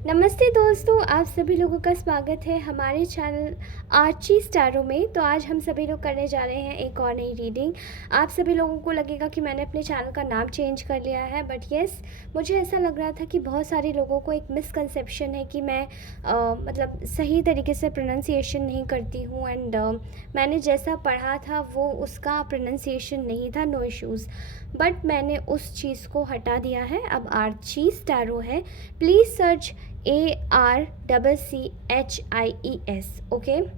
नमस्ते दोस्तों, आप सभी लोगों का स्वागत है हमारे चैनल आर्ची स्टारों में। तो आज हम सभी लोग करने जा रहे हैं एक और नई रीडिंग। आप सभी लोगों को लगेगा कि मैंने अपने चैनल का नाम चेंज कर लिया है, बट यस, मुझे ऐसा लग रहा था कि बहुत सारे लोगों को एक मिसकंसेप्शन है कि मैं मतलब सही तरीके से प्रोनाउंसिएशन नहीं करती हूँ। एंड मैंने जैसा पढ़ा था वो उसका प्रोनाउंसिएशन नहीं था, नो इश्यूज़। बट मैंने उस चीज़ को हटा दिया है, अब आर्ची स्टारो है। Please search ARCCHIES, okay?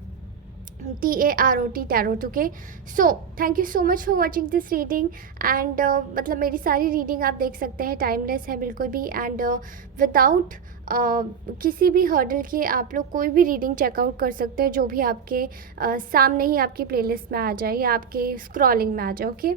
TAROT, tarot, okay? So thank you so much for watching this reading and मतलब मेरी सारी रीडिंग आप देख सकते हैं, टाइमलेस है बिल्कुल भी। एंड विदाउट किसी भी हर्डल के आप लोग कोई भी रीडिंग चेकआउट कर सकते हैं, जो भी आपके सामने ही आपकी प्लेलिस्ट में आ जाए या आपके स्क्रॉलिंग में आ जाए, okay?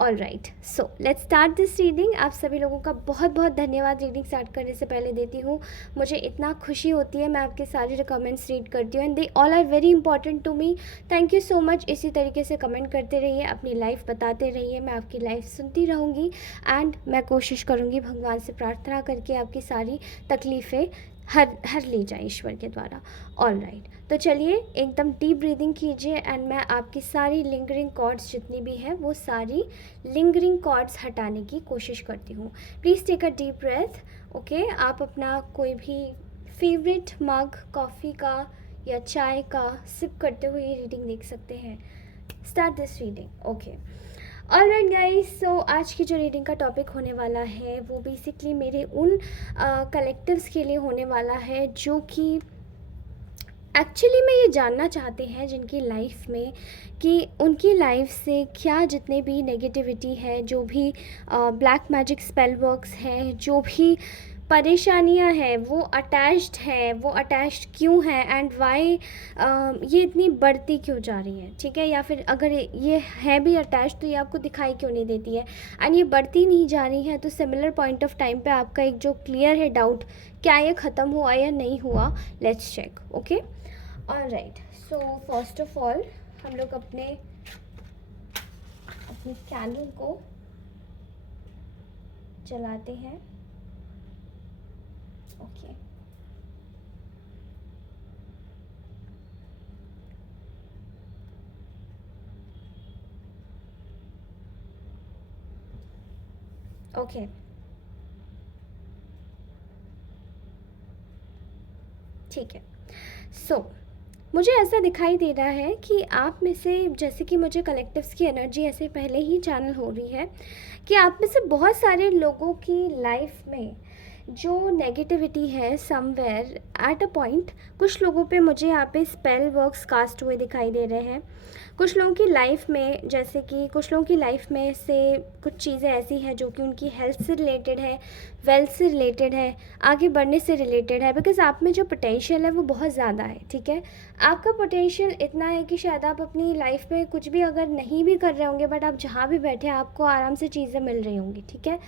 All right, so let's start this reading. आप सभी लोगों का बहुत बहुत धन्यवाद रीडिंग स्टार्ट करने से पहले देती हूँ। मुझे इतना खुशी होती है, मैं आपके सारे कमेंट्स रीड करती हूँ and they all are very important to me. Thank you so much. इसी तरीके से कमेंट करते रहिए, अपनी लाइफ बताते रहिए, मैं आपकी लाइफ सुनती रहूँगी एंड मैं कोशिश करूँगी भगवान से प्रार्थना करके आपकी सारी तकलीफ़ें हर ली जाए ईश्वर के द्वारा। ऑल राइट, तो चलिए एकदम डीप ब्रीदिंग कीजिए एंड मैं आपकी सारी लिंगरिंग कॉर्ड्स जितनी भी हैं वो सारी लिंगरिंग कॉर्ड्स हटाने की कोशिश करती हूँ। Please take a deep breath, okay? आप अपना कोई भी फेवरेट मग कॉफ़ी का या चाय का सिप करते हुए ये रीडिंग देख सकते हैं। Start this reading, okay? Alright guys, so आज की जो रीडिंग का टॉपिक होने वाला है वो बेसिकली मेरे उन कलेक्टिव्स के लिए होने वाला है जो कि एक्चुअली में ये जानना चाहते हैं जिनकी लाइफ में कि उनकी लाइफ से क्या जितने भी नेगेटिविटी है, जो भी ब्लैक मैजिक स्पेल वर्क्स हैं, जो भी परेशानियां हैं वो अटैच्ड है, वो अटैच्ड क्यों है एंड वाई ये इतनी बढ़ती क्यों जा रही है, ठीक है? या फिर अगर ये है भी अटैच्ड तो ये आपको दिखाई क्यों नहीं देती है एंड ये बढ़ती नहीं जा रही है। तो सिमिलर पॉइंट ऑफ टाइम पे आपका एक जो क्लियर है डाउट, क्या ये ख़त्म हुआ या नहीं हुआ, let's check, okay? Alright, so first of all हम लोग अपने कैंडल को जलाते हैं, ओके? ओके, ठीक है। सो मुझे ऐसा दिखाई दे रहा है कि आप में से, जैसे कि मुझे कलेक्टिव्स की एनर्जी ऐसे पहले ही चैनल हो रही है कि आप में से बहुत सारे लोगों की लाइफ में जो नेगेटिविटी है समवेयर एट अ पॉइंट, कुछ लोगों पे मुझे यहाँ पे स्पेल वर्क्स कास्ट हुए दिखाई दे रहे हैं। कुछ लोगों की लाइफ में, जैसे कि कुछ लोगों की लाइफ में से कुछ चीज़ें ऐसी हैं जो कि उनकी हेल्थ से रिलेटेड है, वेल्थ से रिलेटेड है, आगे बढ़ने से रिलेटेड है। बिकॉज आप में जो पोटेंशियल है वो बहुत ज़्यादा है, ठीक है? आपका पोटेंशियल इतना है कि शायद आप अपनी लाइफ में कुछ भी अगर नहीं भी कर रहे होंगे, बट आप जहाँ भी बैठे हैं आपको आराम से चीज़ें मिल रही होंगी, ठीक है?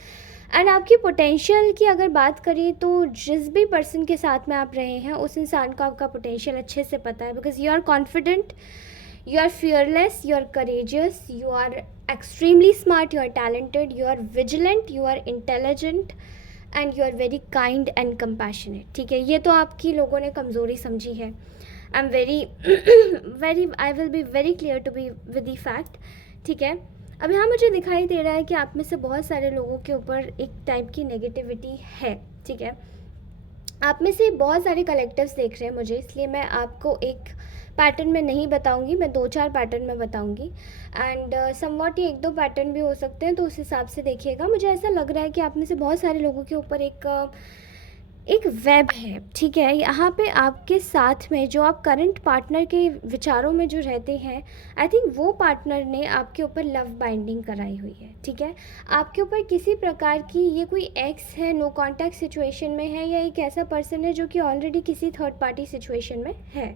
एंड आपकी पोटेंशियल की अगर बात करें तो जिस भी पर्सन के साथ में आप रहे हैं उस इंसान को आपका पोटेंशियल अच्छे से पता है। Because you are confident, you are fearless, you are courageous, you are extremely smart, you are talented, you are vigilant, you are intelligent and you are very kind and compassionate, ठीक है? ये तो आपकी लोगों ने कमज़ोरी समझी है। I am very I will be very clear to be with the fact, ठीक है? अब यहाँ मुझे दिखाई दे रहा है कि आप में से बहुत सारे लोगों के ऊपर एक टाइप की नेगेटिविटी है, ठीक है? आप में से बहुत सारे कलेक्टिव्स देख रहे हैं मुझे, इसलिए मैं आपको एक पैटर्न में नहीं बताऊंगी, मैं 2-4 पैटर्न में बताऊंगी एंड समवॉट ये 1-2 पैटर्न भी हो सकते हैं, तो उस हिसाब से देखिएगा। मुझे ऐसा लग रहा है कि आप में से बहुत सारे लोगों के ऊपर एक वेब है, ठीक है? यहाँ पे आपके साथ में जो आप करंट पार्टनर के विचारों में जो रहते हैं, आई थिंक वो पार्टनर ने आपके ऊपर लव बाइंडिंग कराई हुई है, ठीक है? आपके ऊपर किसी प्रकार की, ये कोई एक्स है, नो कांटेक्ट सिचुएशन में है, या एक ऐसा पर्सन है जो कि ऑलरेडी किसी थर्ड पार्टी सिचुएशन में है,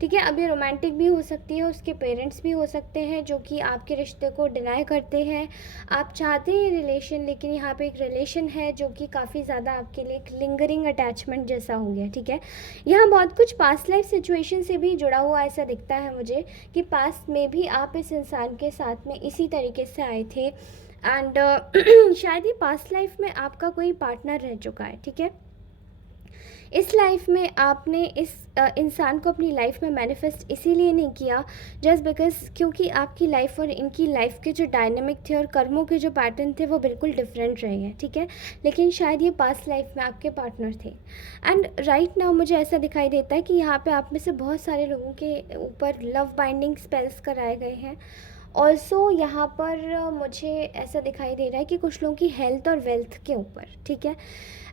ठीक है? अब ये रोमांटिक भी हो सकती है, उसके पेरेंट्स भी हो सकते हैं जो कि आपके रिश्ते को डिनाई करते हैं। आप चाहते हैं रिलेशन, लेकिन यहाँ पे एक रिलेशन है जो कि काफ़ी ज़्यादा आपके लिए एक लिंगरिंग अटैचमेंट जैसा हो गया, ठीक है? यहाँ बहुत कुछ पास्ट लाइफ सिचुएशन से भी जुड़ा हुआ ऐसा दिखता है मुझे कि पास्ट में भी आप इस इंसान के साथ में इसी तरीके से आए थे एंड शायद ही पास्ट लाइफ में आपका कोई पार्टनर रह चुका है, ठीक है? इस लाइफ में आपने इस इंसान को अपनी लाइफ में मैनिफेस्ट इसीलिए नहीं किया जस्ट बिकॉज क्योंकि आपकी लाइफ और इनकी लाइफ के जो डायनेमिक थे और कर्मों के जो पैटर्न थे वो बिल्कुल डिफरेंट रहे हैं, ठीक है। लेकिन शायद ये पास्ट लाइफ में आपके पार्टनर थे। एंड राइट नाउ मुझे ऐसा दिखाई देता है कि यहाँ पे आप में से बहुत सारे लोगों के ऊपर लव बाइंडिंग स्पेल्स कराए गए हैं। ऑल्सो यहाँ पर मुझे ऐसा दिखाई दे रहा है कि कुछ लोगों की हेल्थ और वेल्थ के ऊपर, ठीक है।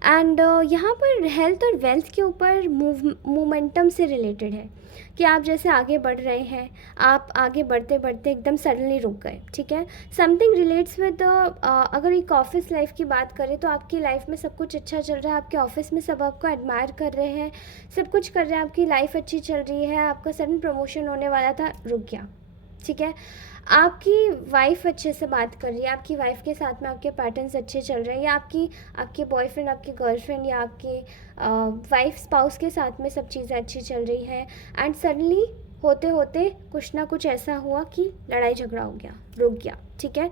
एंड यहाँ पर हेल्थ और वेल्थ के ऊपर मोमेंटम से रिलेटेड है कि आप जैसे आगे बढ़ रहे हैं, आप आगे बढ़ते बढ़ते एकदम सडनली रुक गए, ठीक है। समथिंग रिलेट्स विद अगर एक ऑफिस लाइफ की बात करें तो आपकी लाइफ में सब कुछ अच्छा चल रहा है, आपके ऑफिस में सब आपको एडमायर कर रहे हैं, सब कुछ कर रहे हैं, आपकी लाइफ अच्छी चल रही है, आपका सडन प्रमोशन होने वाला था, रुक गया, ठीक है। आपकी वाइफ अच्छे से बात कर रही है, आपकी वाइफ के साथ में आपके पैटर्न्स अच्छे चल रहे हैं, या आपके बॉयफ्रेंड, आपकी गर्लफ्रेंड या आपके वाइफ स्पाउस के साथ में सब चीज़ें अच्छी चल रही हैं, एंड सडनली होते होते कुछ ना कुछ ऐसा हुआ कि लड़ाई झगड़ा हो गया, रुक गया, ठीक है।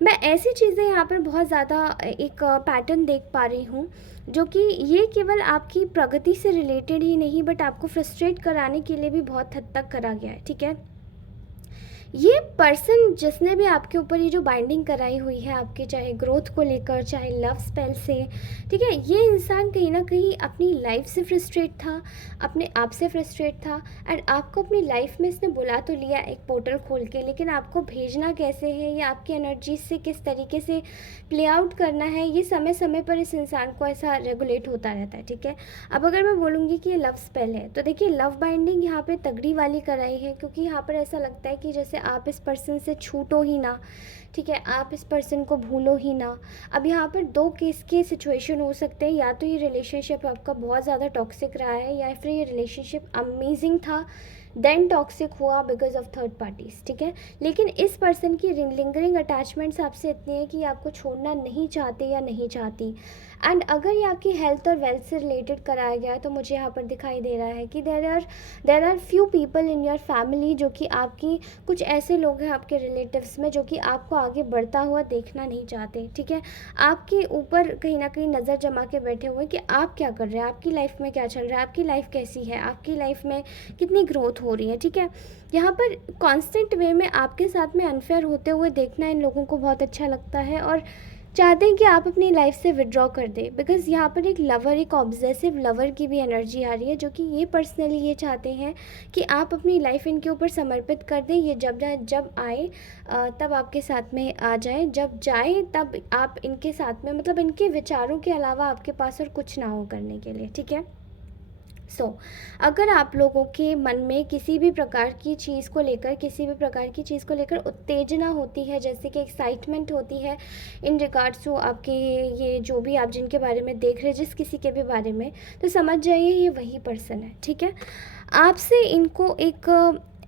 मैं ऐसी चीज़ें यहाँ पर बहुत ज़्यादा एक पैटर्न देख पा रही हूँ जो कि ये केवल आपकी प्रगति से रिलेटेड ही नहीं बट आपको फ्रस्ट्रेट कराने के लिए भी बहुत हद तक करा गया है, ठीक है। ये पर्सन जिसने भी आपके ऊपर ये जो बाइंडिंग कराई हुई है आपके, चाहे ग्रोथ को लेकर, चाहे लव स्पेल से, ठीक है, ये इंसान कहीं ना कहीं अपनी लाइफ से फ्रस्ट्रेट था, अपने आप से फ्रस्ट्रेट था, एंड आपको अपनी लाइफ में इसने बुला तो लिया एक पोर्टल खोल के, लेकिन आपको भेजना कैसे है या आपकी एनर्जी से किस तरीके से प्ले आउट करना है, ये समय समय पर इस इंसान को ऐसा रेगुलेट होता रहता है, ठीक है। अब अगर मैं बोलूँगी कि ये लव स्पेल है तो देखिए लव बाइंडिंग यहाँ पे तगड़ी वाली कराई है, क्योंकि यहाँ पर ऐसा लगता है कि जैसे आप इस पर्सन से छूटो ही ना, ठीक है, आप इस पर्सन को भूलो ही ना। अब यहाँ पर दो केस के सिचुएशन हो सकते हैं, या तो ये रिलेशनशिप आपका बहुत ज़्यादा टॉक्सिक रहा है, या फिर ये रिलेशनशिप अमेजिंग था देन टॉक्सिक हुआ बिकॉज ऑफ थर्ड पार्टीज़, ठीक है। लेकिन इस पर्सन की लिंगरिंग अटैचमेंट्स आपसे इतनी है कि आपको छोड़ना नहीं चाहते या नहीं चाहती। एंड अगर ये आपकी हेल्थ और वेल्थ से रिलेटेड कराया गया है तो मुझे यहाँ पर दिखाई दे रहा है कि there are few people in your family जो कि आपकी, कुछ ऐसे लोग हैं आपके रिलेटिव्स में जो कि आपको आगे बढ़ता हुआ देखना नहीं चाहते, ठीक है। आपके ऊपर कहीं ना कहीं नज़र जमा के बैठे हुए कि आप क्या कर रहे हैं, आपकी लाइफ में क्या चल रहा है, आपकी लाइफ कैसी है, आपकी लाइफ में कितनी ग्रोथ हो रही है, ठीक है। यहाँ पर कांस्टेंट वे में आपके साथ में अनफेयर होते हुए देखना इन लोगों को बहुत अच्छा लगता है, और चाहते हैं कि आप अपनी लाइफ से विड्रॉ कर दें, बिकॉज़ यहाँ पर एक लवर, एक ऑब्सेसिव लवर की भी एनर्जी आ रही है, जो कि ये पर्सनली ये चाहते हैं कि आप अपनी लाइफ इनके ऊपर समर्पित कर दें। ये जब आए तब आपके साथ में आ जाए, जब जाए तब आप इनके साथ में, मतलब इनके विचारों के अलावा आपके पास और कुछ ना हो करने के लिए, ठीक है। अगर आप लोगों के मन में किसी भी प्रकार की चीज़ को लेकर, किसी भी प्रकार की चीज़ को लेकर उत्तेजना होती है, जैसे कि एक्साइटमेंट होती है इन रिगार्ड्स टू आपके ये जो भी आप जिनके बारे में देख रहे हैं, जिस किसी के भी बारे में, तो समझ जाइए ये वही पर्सन है, ठीक है। आपसे इनको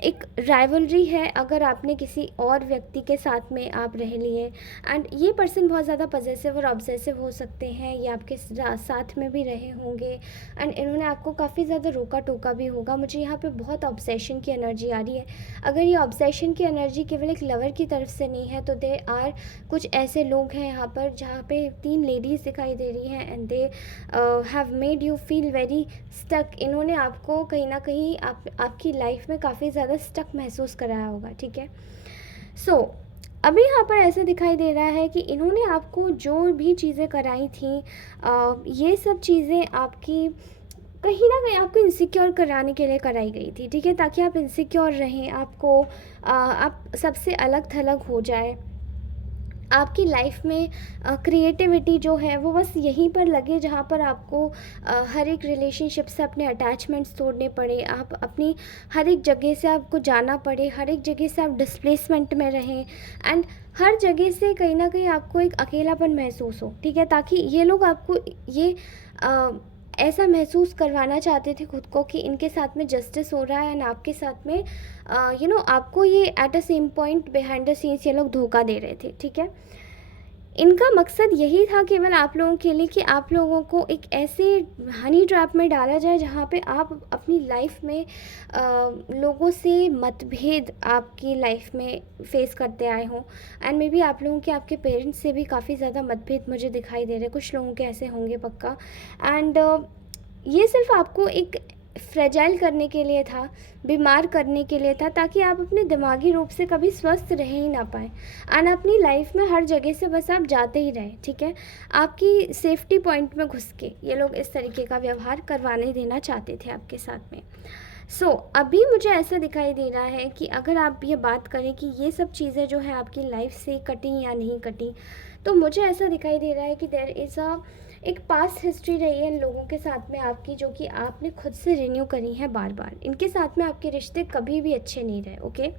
एक राइवलरी है अगर आपने किसी और व्यक्ति के साथ में आप रह लिए, एंड ये पर्सन बहुत ज़्यादा पॉजेसिव और ऑब्सेसिव हो सकते हैं, ये आपके साथ में भी रहे होंगे, एंड इन्होंने आपको काफ़ी ज़्यादा रोका टोका भी होगा। मुझे यहाँ पे बहुत ऑब्सेशन की एनर्जी आ रही है। अगर ये ऑब्सेशन की एनर्जी केवल एक लवर की तरफ से नहीं है तो दे आर कुछ ऐसे लोग हैं यहाँ पर जहाँ पे 3 लेडीज़ दिखाई दे रही हैं, and they have made you feel very stuck. इन्होंने आपको कहीं ना कहीं आपकी लाइफ में काफ़ी ज़्यादा स्टक महसूस कराया होगा, ठीक है। अभी यहाँ पर ऐसे दिखाई दे रहा है कि इन्होंने आपको जो भी चीज़ें कराई थी, ये सब चीज़ें आपकी कहीं ना कहीं आपको इनसिक्योर कराने के लिए कराई गई थी, ठीक है, ताकि आप इनसिक्योर रहें, आपको आप सबसे अलग थलग हो जाए। आपकी लाइफ में क्रिएटिविटी जो है वो बस यहीं पर लगे जहाँ पर आपको हर एक रिलेशनशिप से अपने अटैचमेंट्स तोड़ने पड़े, आप अपनी हर एक जगह से आपको जाना पड़े, हर एक जगह से आप डिस्प्लेसमेंट में रहें, एंड हर जगह से कहीं ना कहीं आपको एक अकेलापन महसूस हो, ठीक है, ताकि ये लोग आपको ये ऐसा महसूस करवाना चाहते थे खुद को कि इनके साथ में जस्टिस हो रहा है, एंड आपके साथ में आपको ये at a same point behind the scenes ये लोग धोखा दे रहे थे, ठीक है। इनका मकसद यही था केवल आप लोगों के लिए कि आप लोगों को एक ऐसे हनी ट्रैप में डाला जाए जहाँ पे आप अपनी लाइफ में लोगों से मतभेद आपकी लाइफ में फेस करते आए हों, एंड मे बी आप लोगों के आपके पेरेंट्स से भी काफ़ी ज़्यादा मतभेद मुझे दिखाई दे रहे हैं, कुछ लोगों के ऐसे होंगे पक्का। एंड ये सिर्फ आपको एक फ्रेजाइल करने के लिए था, बीमार करने के लिए था, ताकि आप अपने दिमागी रूप से कभी स्वस्थ रह ही ना पाएँ एंड अपनी लाइफ में हर जगह से बस आप जाते ही रहें, ठीक है। आपकी सेफ्टी पॉइंट में घुस के ये लोग इस तरीके का व्यवहार करवाने देना चाहते थे आपके साथ में। अभी मुझे ऐसा दिखाई दे रहा है कि अगर आप ये बात करें कि ये सब चीज़ें जो है आपकी लाइफ से कटी या नहीं कटी, तो मुझे ऐसा दिखाई दे रहा है कि देयर इज़ एक पास्ट हिस्ट्री रही है इन लोगों के साथ में आपकी, जो कि आपने खुद से रिन्यू करी है बार बार। इनके साथ में आपके रिश्ते कभी भी अच्छे नहीं रहे, ओके।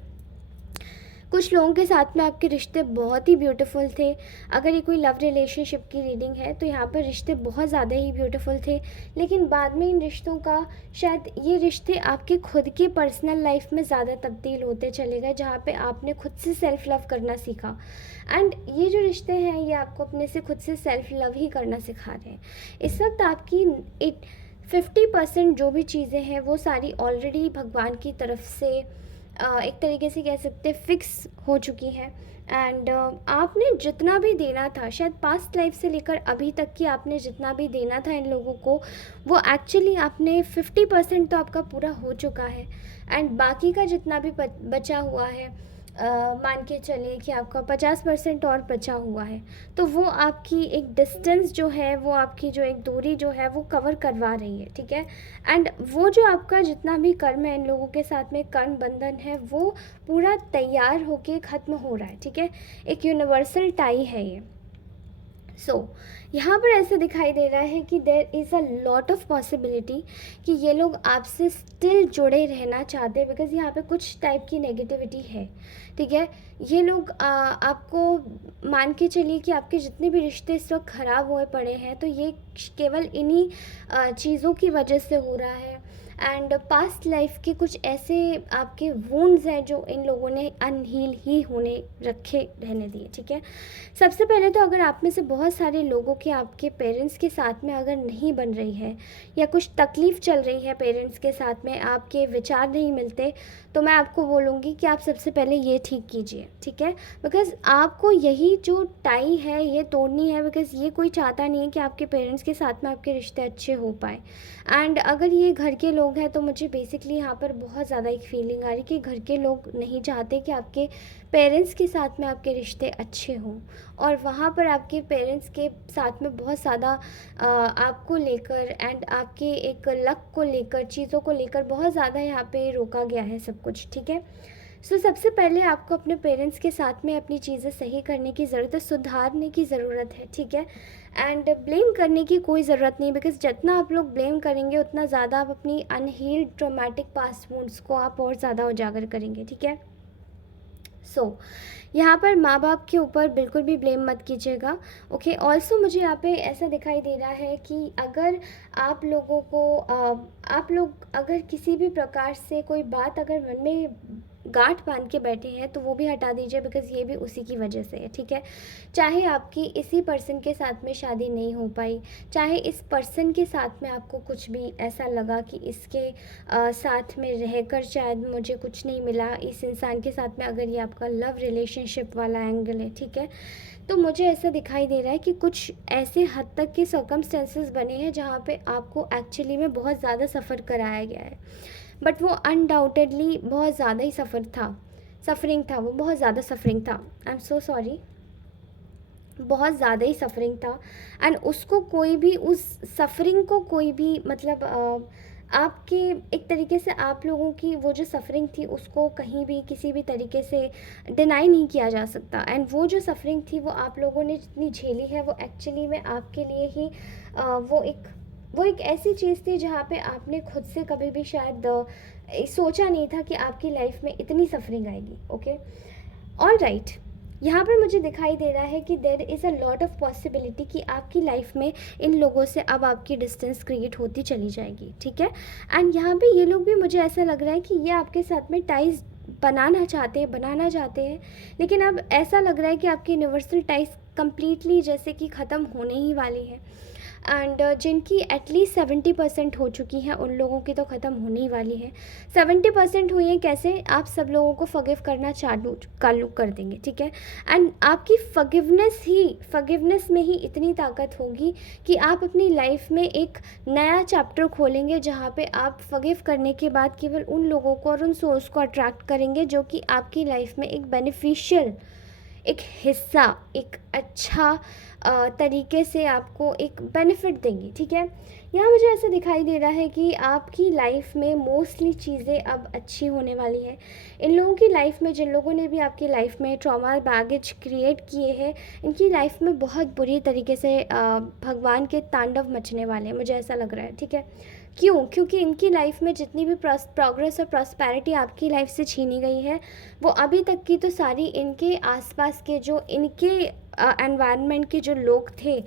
कुछ लोगों के साथ में आपके रिश्ते बहुत ही ब्यूटीफुल थे। अगर ये कोई लव रिलेशनशिप की रीडिंग है तो यहाँ पर रिश्ते बहुत ज़्यादा ही ब्यूटीफुल थे, लेकिन बाद में इन रिश्तों का शायद ये रिश्ते आपके खुद की पर्सनल लाइफ में ज़्यादा तब्दील होते चले गए, जहाँ पे आपने खुद से सेल्फ़ लव करना सीखा। एंड ये जो रिश्ते हैं ये आपको अपने से खुद से सेल्फ़ लव ही करना सिखा रहे हैं। इस वक्त आपकी 50% जो भी चीज़ें हैं वो सारी ऑलरेडी भगवान की तरफ से एक तरीके से कह सकते हैं फिक्स हो चुकी है। एंड आपने जितना भी देना था, शायद पास्ट लाइफ से लेकर अभी तक की आपने जितना भी देना था इन लोगों को, वो एक्चुअली आपने 50% तो आपका पूरा हो चुका है। एंड बाकी का जितना भी बचा हुआ है, मान के चलिए कि आपका 50% और बचा हुआ है, तो वो आपकी एक डिस्टेंस जो है, वो आपकी जो एक दूरी जो है वो कवर करवा रही है, ठीक है। एंड वो जो आपका जितना भी कर्म है इन लोगों के साथ में, कर्म बंधन है, वो पूरा तैयार होके ख़त्म हो रहा है, ठीक है। एक यूनिवर्सल टाई है ये। यहाँ पर ऐसे दिखाई दे रहा है कि there is a lot of possibility कि ये लोग आपसे स्टिल जुड़े रहना चाहते हैं, बिकॉज़ यहाँ पे कुछ टाइप की नेगेटिविटी है, ठीक है। ये लोग आपको मान के चलिए कि आपके जितने भी रिश्ते इस वक्त ख़राब हुए पड़े हैं, तो ये केवल इन्हीं चीज़ों की वजह से हो रहा है। एंड पास्ट लाइफ के कुछ ऐसे आपके वुंड्स हैं जो इन लोगों ने अनहील ही होने रखे रहने दिए, ठीक है। सबसे पहले तो अगर आप में से बहुत सारे लोगों के आपके पेरेंट्स के साथ में अगर नहीं बन रही है, या कुछ तकलीफ़ चल रही है पेरेंट्स के साथ में, आपके विचार नहीं मिलते, तो मैं आपको बोलूँगी कि आप सबसे पहले ये ठीक कीजिए, ठीक है। बिकॉज़ आपको यही जो टाई है ये तोड़नी है, बिकॉज़ ये कोई चाहता नहीं है कि आपके पेरेंट्स के साथ में आपके रिश्ते अच्छे हो पाए। एंड अगर ये घर के लोग हैं, तो मुझे बेसिकली यहाँ पर बहुत ज़्यादा एक फीलिंग आ रही कि घर के लोग नहीं चाहते कि आपके पेरेंट्स के साथ में आपके रिश्ते अच्छे हों, और वहाँ पर आपके पेरेंट्स के साथ में बहुत ज़्यादा आपको लेकर एंड आपके एक लक को लेकर, चीज़ों को लेकर बहुत ज़्यादा यहाँ पे रोका गया है सब कुछ, ठीक है। सबसे पहले आपको अपने पेरेंट्स के साथ में अपनी चीज़ें सही करने की ज़रूरत है, सुधारने की ज़रूरत है, ठीक है। एंड ब्लेम करने की कोई ज़रूरत नहीं, बिकॉज़ जितना आप लोग ब्लेम करेंगे उतना ज़्यादा आप अपनी अनहील्ड ट्रॉमेटिक पास्ट वुंड्स को आप और ज़्यादा उजागर करेंगे, ठीक है। यहाँ पर माँ बाप के ऊपर बिल्कुल भी ब्लेम मत कीजिएगा, ओके। ऑल्सो मुझे यहाँ पे ऐसा दिखाई दे रहा है कि अगर आप लोगों को आप लोग अगर किसी भी प्रकार से कोई बात अगर मन में गांठ बांध के बैठे हैं, तो वो भी हटा दीजिए, बिकॉज़ ये भी उसी की वजह से है, ठीक है। चाहे आपकी इसी पर्सन के साथ में शादी नहीं हो पाई, चाहे इस पर्सन के साथ में आपको कुछ भी ऐसा लगा कि इसके साथ में रहकर शायद मुझे कुछ नहीं मिला, इस इंसान के साथ में अगर ये आपका लव रिलेशनशिप वाला एंगल है, ठीक है, तो मुझे ऐसा दिखाई दे रहा है कि कुछ ऐसे हद तक के सर्कमस्टेंसेस बने हैं जहाँ पे आपको एक्चुअली में बहुत ज़्यादा सफ़र कराया गया है, बट वो अनडाउटेडली बहुत ज़्यादा ही सफ़रिंग था, वो बहुत ज़्यादा सफ़रिंग था। आई एम सो सॉरी, बहुत ज़्यादा ही सफ़रिंग था। एंड उसको कोई भी, उस सफ़रिंग को कोई भी मतलब आपके एक तरीके से आप लोगों की वो जो सफ़रिंग थी उसको कहीं भी किसी भी तरीके से डिनाई नहीं किया जा सकता। एंड वो जो सफ़रिंग थी वो आप लोगों ने जितनी झेली है, वो एक्चुअली में आपके लिए ही वो एक ऐसी चीज़ थी जहाँ पे आपने खुद से कभी भी शायद सोचा नहीं था कि आपकी लाइफ में इतनी सफ़रिंग आएगी, ओके। ऑल राइट, यहाँ पर मुझे दिखाई दे रहा है कि there is a lot of possibility कि आपकी लाइफ में इन लोगों से अब आपकी डिस्टेंस क्रिएट होती चली जाएगी, ठीक है। एंड यहाँ पे ये लोग भी, मुझे ऐसा लग रहा है कि ये आपके साथ में टाइज बनाना चाहते हैं, लेकिन अब ऐसा लग रहा है कि आपकी यूनिवर्सल टाइज कम्प्लीटली जैसे कि ख़त्म होने ही वाली है। एंड जिनकी एटलीस्ट 70% हो चुकी हैं, उन लोगों की तो ख़त्म होने ही वाली है। 70% हुई है कैसे, आप सब लोगों को फॉरगिव करना चालू कर देंगे, ठीक है। एंड आपकी फॉरगिवनेस में ही इतनी ताकत होगी कि आप अपनी लाइफ में एक नया चैप्टर खोलेंगे, जहाँ पे आप फॉरगिव करने के बाद केवल उन लोगों को और उन सोर्स को अट्रैक्ट करेंगे जो कि आपकी लाइफ में एक बेनिफिशियल, एक हिस्सा, एक अच्छा तरीके से आपको एक बेनिफिट देंगी, ठीक है। यहाँ मुझे ऐसा दिखाई दे रहा है कि आपकी लाइफ में मोस्टली चीज़ें अब अच्छी होने वाली हैं। इन लोगों की लाइफ में, जिन लोगों ने भी आपकी लाइफ में ट्रॉमा बैगेज क्रिएट किए हैं, इनकी लाइफ में बहुत बुरी तरीके से भगवान के तांडव मचने वाले हैं, मुझे ऐसा लग रहा है, ठीक है। क्यों? क्योंकि इनकी लाइफ में जितनी भी प्रोग्रेस और प्रॉस्पेरिटी आपकी लाइफ से छीनी गई है, वो अभी तक की तो सारी इनके आसपास के जो इनके एनवायरनमेंट के जो लोग थे,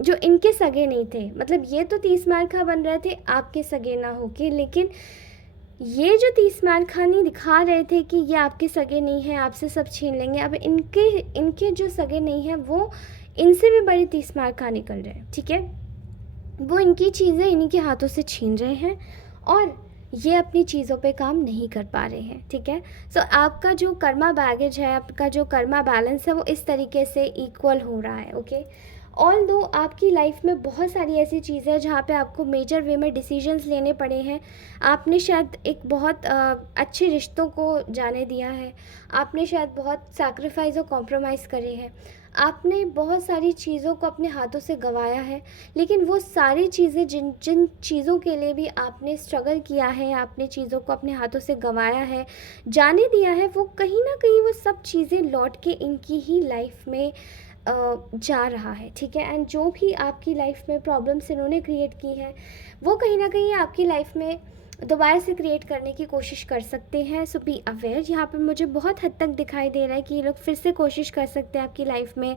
जो इनके सगे नहीं थे। मतलब ये तो 30 मार खा बन रहे थे आपके सगे ना होके, लेकिन ये जो 30 मार खानी दिखा रहे थे कि ये आपके सगे नहीं हैं, आपसे सब छीन लेंगे, अब इनके जो सगे नहीं हैं वो इनसे भी बड़ी 30 मार खा निकल रहे हैं, ठीक है। वो इनकी चीज़ें इन्हीं के हाथों से छीन रहे हैं और ये अपनी चीज़ों पे काम नहीं कर पा रहे हैं, ठीक है। सो आपका जो कर्मा बैगेज है, आपका जो कर्मा बैलेंस है, वो इस तरीके से इक्वल हो रहा है, ओके। ऑल दो आपकी लाइफ में बहुत सारी ऐसी चीज़ें हैं जहाँ पे आपको मेजर वे में डिसीजंस लेने पड़े हैं। आपने शायद एक बहुत अच्छे रिश्तों को जाने दिया है, आपने शायद बहुत सैक्रिफाइस और कॉम्प्रोमाइज़ करे हैं, आपने बहुत सारी चीज़ों को अपने हाथों से गंवाया है, लेकिन वो सारी चीज़ें जिन जिन चीज़ों के लिए भी आपने स्ट्रगल किया है, आपने चीज़ों को अपने हाथों से गंवाया है, जाने दिया है, वो कहीं ना कहीं वो सब चीज़ें लौट के इनकी ही लाइफ में जा रहा है, ठीक है। एंड जो भी आपकी लाइफ में प्रॉब्लम्स इन्होंने क्रिएट की है, वो कहीं ना कहीं आपकी लाइफ में दोबारा से क्रिएट करने की कोशिश कर सकते हैं। सो बी अवेयर। यहाँ पे मुझे बहुत हद तक दिखाई दे रहा है कि ये लोग फिर से कोशिश कर सकते हैं आपकी लाइफ में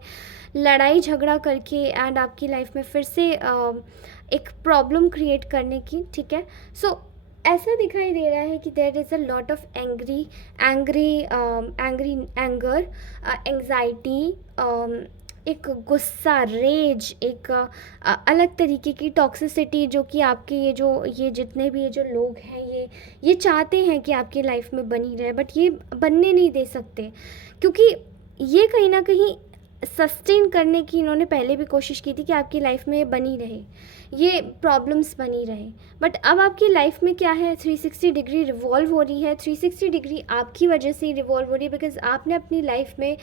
लड़ाई झगड़ा करके एंड आपकी लाइफ में फिर से एक प्रॉब्लम क्रिएट करने की, ठीक है। सो ऐसा दिखाई दे रहा है कि there is a lot of anger, anxiety, एक गुस्सा, रेज, एक अलग तरीके की टॉक्सिसिटी, जो कि आपके ये जितने भी ये जो लोग हैं, ये चाहते हैं कि आपकी लाइफ में बनी रहे, बट ये बनने नहीं दे सकते, क्योंकि ये कहीं ना कहीं सस्टेन करने की इन्होंने पहले भी कोशिश की थी कि आपकी लाइफ में ये बनी रहे, ये प्रॉब्लम्स बनी रहे। बट अब आपकी लाइफ में क्या है, 360 डिग्री रिवॉल्व हो रही है। 360 डिग्री आपकी वजह से ही रिवॉल्व हो रही है, बिकॉज आपने अपनी लाइफ में,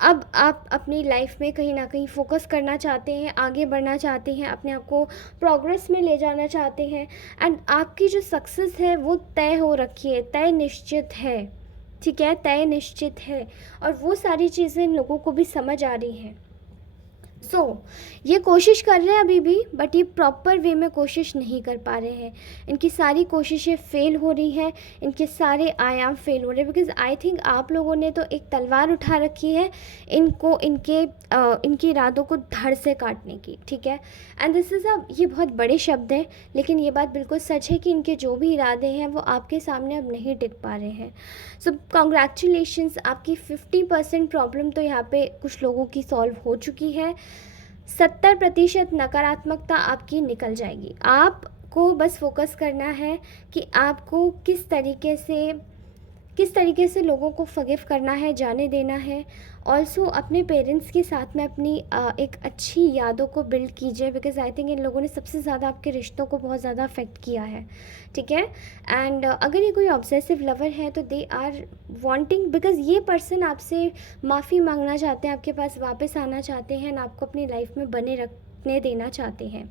अब आप अपनी लाइफ में कहीं ना कहीं फोकस करना चाहते हैं, आगे बढ़ना चाहते हैं, अपने आप को प्रोग्रेस में ले जाना चाहते हैं, एंड आपकी जो सक्सेस है वो तय हो रखी है, तय निश्चित है, ठीक है, तय निश्चित है। और वो सारी चीज़ें इन लोगों को भी समझ आ रही हैं। सो ये कोशिश कर रहे हैं अभी भी, बट ये प्रॉपर वे में कोशिश नहीं कर पा रहे हैं। इनकी सारी कोशिशें फेल हो रही हैं, इनके सारे आयाम फेल हो रहे हैं, बिकॉज आई थिंक आप लोगों ने तो एक तलवार उठा रखी है इनको, इनके इरादों को धड़ से काटने की, ठीक है। एंड दिस इज़ ये बहुत बड़े शब्द हैं, लेकिन ये बात बिल्कुल सच है कि इनके जो भी इरादे हैं वो आपके सामने अब नहीं टिक पा रहे हैं। सो कॉन्ग्रेचुलेशंस, आपकी 50% प्रॉब्लम तो यहाँ पे कुछ लोगों की सॉल्व हो चुकी है। 70% नकारात्मकता आपकी निकल जाएगी। आपको बस फोकस करना है कि आपको किस तरीके से लोगों को फॉरगिव करना है, जाने देना है। ऑल्सो अपने पेरेंट्स के साथ में अपनी एक अच्छी यादों को बिल्ड कीजिए, बिकॉज आई थिंक इन लोगों ने सबसे ज़्यादा आपके रिश्तों को बहुत ज़्यादा अफेक्ट किया है, ठीक है। एंड अगर ये कोई ऑब्सेसिव लवर है तो दे आर वांटिंग, बिकॉज ये पर्सन आपसे माफ़ी मांगना चाहते हैं, आपके पास वापस आना चाहते हैं एंड आपको अपनी लाइफ में बने रखने देना चाहते हैं।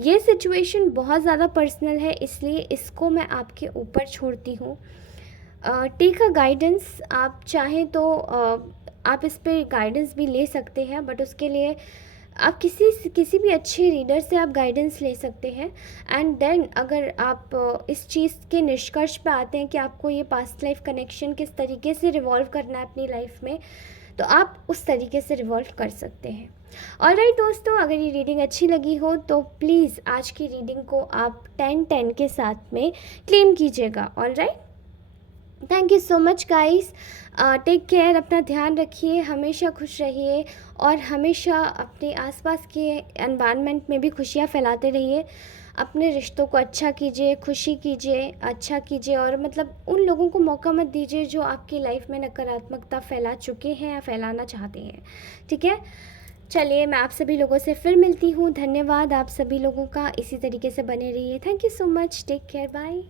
ये सिचुएशन बहुत ज़्यादा पर्सनल है, इसलिए इसको मैं आपके ऊपर छोड़ती हूँ। Take a guidance. आप चाहें तो आप इस पे गाइडेंस भी ले सकते हैं, बट उसके लिए आप किसी भी अच्छे रीडर से आप गाइडेंस ले सकते हैं। एंड देन अगर आप इस चीज़ के निष्कर्ष पे आते हैं कि आपको ये पास्ट लाइफ कनेक्शन किस तरीके से रिवॉल्व करना है अपनी लाइफ में, तो आप उस तरीके से रिवॉल्व कर सकते हैं। ऑलराइट दोस्तों, अगर ये रीडिंग अच्छी लगी हो तो प्लीज़ आज की रीडिंग को आप 10-10 के साथ में क्लेम कीजिएगा। Alright. Thank you so much guys. Take care, अपना ध्यान रखिए, हमेशा खुश रहिए और हमेशा अपने आसपास के एनवायरनमेंट में भी खुशियाँ फैलाते रहिए। अपने रिश्तों को अच्छा कीजिए, खुशी कीजिए, अच्छा कीजिए और मतलब उन लोगों को मौका मत दीजिए जो आपकी लाइफ में नकारात्मकता फैला चुके हैं या फैलाना चाहते हैं। ठीक है, चलिए मैं आप सभी लोगों से फिर मिलती हूँ। धन्यवाद आप सभी लोगों का, इसी तरीके से बने रहिए। Thank you so much, take care, bye.